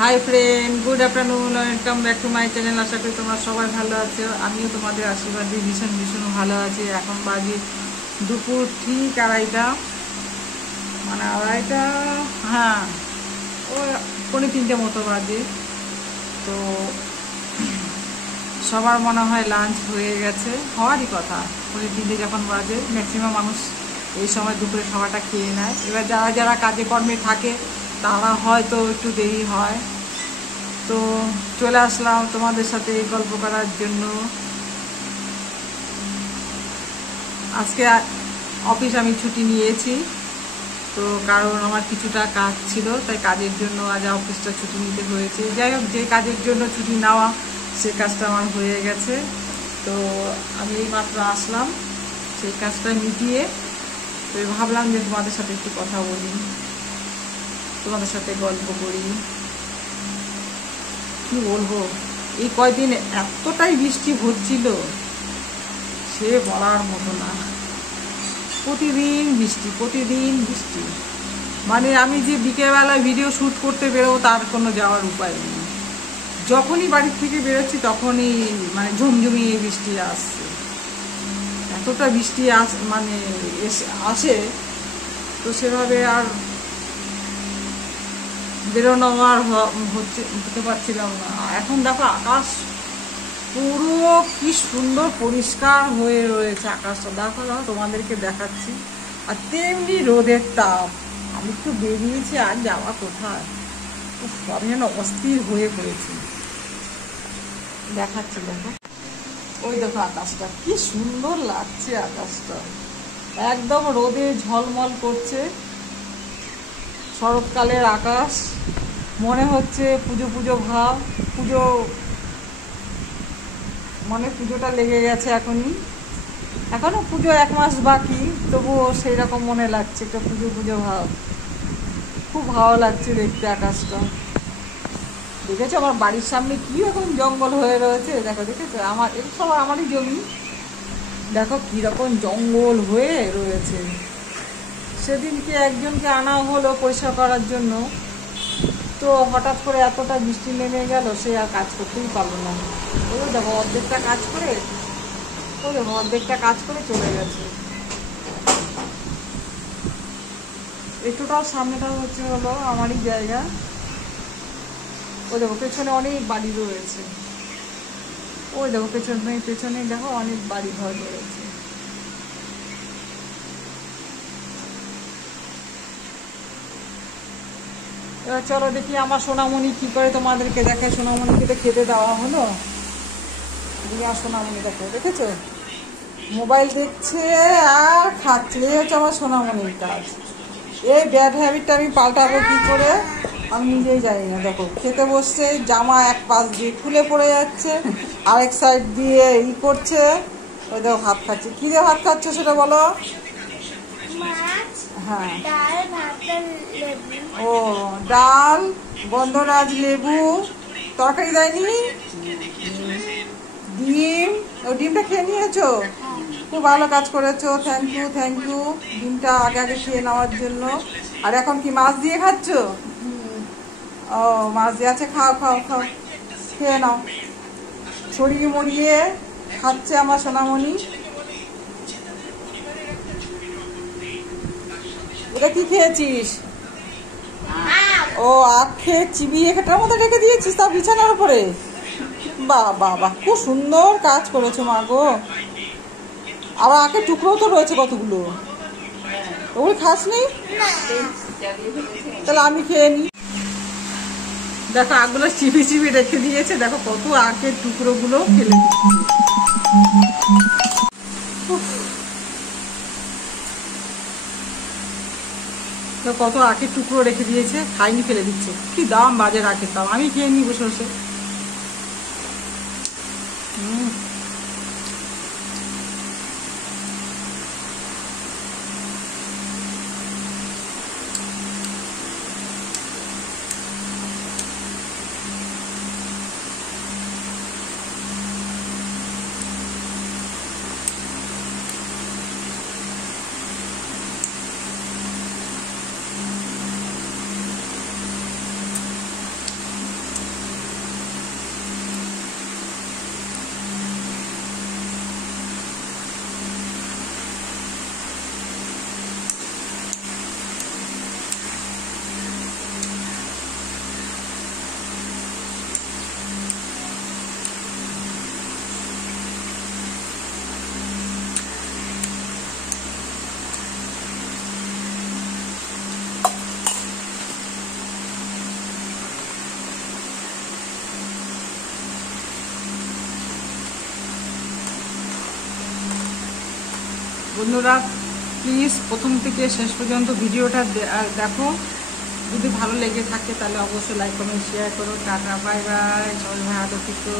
High friend, good afternoon, welcome back to my channel. আশা করি তোমরা সবাই ভালো আছো। আমিও তোমাদের আশীর্বাদে ভীষণ ভীষণ ভালো আছি। এখন বাজে দুপুর ঠিক আড়াইটা, মানে আড়াইটা, হ্যাঁ, ও 3:45 মতো বাজে। তো সবার মনে হয় লাঞ্চ হয়ে গেছে, হওয়ারই কথা। 3:45 যখন বাজে, ম্যাক্সিমাম মানুষ এই সময় দুপুরে খাবারটা খেয়ে নেয়। এবার যারা যারা কাজে কর্মে থাকে তারা হয়তো একটু দেরি হয়। তো চলে আসলাম তোমাদের সাথে গল্প করার জন্য। আজকে অফিস আমি ছুটি নিয়েছি, তো কারণ আমার কিছুটা কাজ ছিল, তাই কাজের জন্য আজ অফিসটা ছুটি নিতে হয়েছে। যাই হোক, যে কাজের জন্য ছুটি নেওয়া সে কাজটা আমার হয়ে গেছে। তো আমি এই মাত্র আসলাম সেই কাজটা মিটিয়ে। তো ভাবলাম যে তোমাদের সাথে একটু কথা বলি, তোমাদের সাথে গল্প করি। কি বলবো, এই কয়দিন এতটাই বৃষ্টি হচ্ছিল সে বলার মতো না। প্রতিদিন বৃষ্টি, প্রতিদিন বৃষ্টি। মানে আমি যে বিকেলবেলায় ভিডিও শ্যুট করতে বেরোবো তার কোনো যাওয়ার উপায় নেই। যখনই বাড়ির থেকে বেরোচ্ছি তখনই মানে ঝুমঝুমিয়ে বৃষ্টি আসছে। এতটা বৃষ্টি মানে আসে, তো সেভাবে আর বেরোনো আর হতে পারছিলাম না। এখন দেখো আকাশ পুরো কি সুন্দর পরিষ্কার হয়ে রয়েছে আকাশটা। দেখো দেখো, তোমাদেরকে দেখাচ্ছি। আর তেমনি রোদের তাপ। আমি একটু বেরিয়েছি, আর যাওয়া কোথায়, আমি যেন অস্থির হয়ে পড়েছি। দেখাচ্ছি, দেখো ওই দেখো আকাশটা কি সুন্দর লাগছে। আকাশটা একদম রোদে ঝলমল করছে। শরৎকালের আকাশ, মনে হচ্ছে পুজো পুজো ভাব। পুজো মানে পুজোটা লেগে গেছে এখনো পুজো 1 মাস বাকি, তবুও সেই রকম মনে লাগছে, একটা পুজো পুজো ভাব। খুব ভালো লাগছে দেখতে আকাশটা। দেখেছো আমার বাড়ির সামনে কি রকম জঙ্গল হয়ে রয়েছে, দেখো, দেখেছো? আমার এই সব আমারই জমি। দেখো কিরকম জঙ্গল হয়ে রয়েছে। সেদিনকে একজনকে আনা হলো পরিষ্কার করার জন্য, তো হঠাৎ করে এতটা বৃষ্টি নেমে গেল, সে আর কাজ করতেই পারলো না। ওই দেখো অর্ধেকটা কাজ করে চলে গেছে। একটুটাও সামনেটা হচ্ছে হলো আমারই জায়গা। ওই দেখো পেছনে অনেক বাড়ি রয়েছে। ওই দেখো পেছনে দেখো অনেক বাড়ি ঘর রয়েছে। এবার চলো দেখি আমার সোনামণি কি করে, তোমাদেরকে দেখে। সোনামণিকে তো খেতে দেওয়া হলো। রিয়া সোনামণি দেখো, দেখেছো? মোবাইল দেখছে আর খাচ্ছে। এই হচ্ছে আমার সোনামণির কাজ। এই ব্যাড হ্যাবিটটা আমি পাল্টাবো কি করে আমি নিজেই জানি না। দেখো খেতে বসছে, জামা এক পাশ দিয়ে খুলে পড়ে যাচ্ছে, আরেক সাইড দিয়ে করছে। ওই দেখো ভাত খাচ্ছে। কী দিয়ে ভাত খাচ্ছে সেটা বলো? হ্যাঁ, ও ডাল, গন্ধরাজ লেবু, তরকারি দেয়নি, ডিম। ও ডিমটা খেয়ে নিয়েছো? খুব ভালো কাজ করেছো, থ্যাংক ইউ। ডিমটা আগে আগে খেয়ে নেওয়ার জন্য। আর এখন কি মাছ দিয়ে খাচ্ছ? ও মাছ দিয়ে আছে, খাও খেয়ে নাও। ছড়িয়ে মরিয়ে খাচ্ছে আমার সোনামণি। এটা কি খেয়েছিস? ও আখ খেয়ে চিবিয়ে খেটার মতো রেখে দিয়েছিস, তা বিছানার উপরে। বাহ, খুব সুন্দর কাজ করেছো মা গো। আবার আখের টুকরো তো রয়েছে কতগুলো, ওগুলো খাসনি? তাহলে আমি খেয়ে নি। দেখো আখগুলো চিবি রেখে দিয়েছে। দেখো কত আখের টুকরো গুলো ফেলে দিচ্ছে। কত আখের টুকরো রেখে দিয়েছে, খাইনি, ফেলে দিচ্ছে। কি দাম বাজার আখের দাম, আমি খেয়ে নি বসে বসে। বন্ধুরা প্লিজ প্রথম থেকে শেষ পর্যন্ত ভিডিওটা দেখো, যদি ভালো লেগে থাকে তাহলে অবশ্যই লাইক কমেন্ট শেয়ার করো। টাটা বাই বাই, সবাই ভালো থেকো।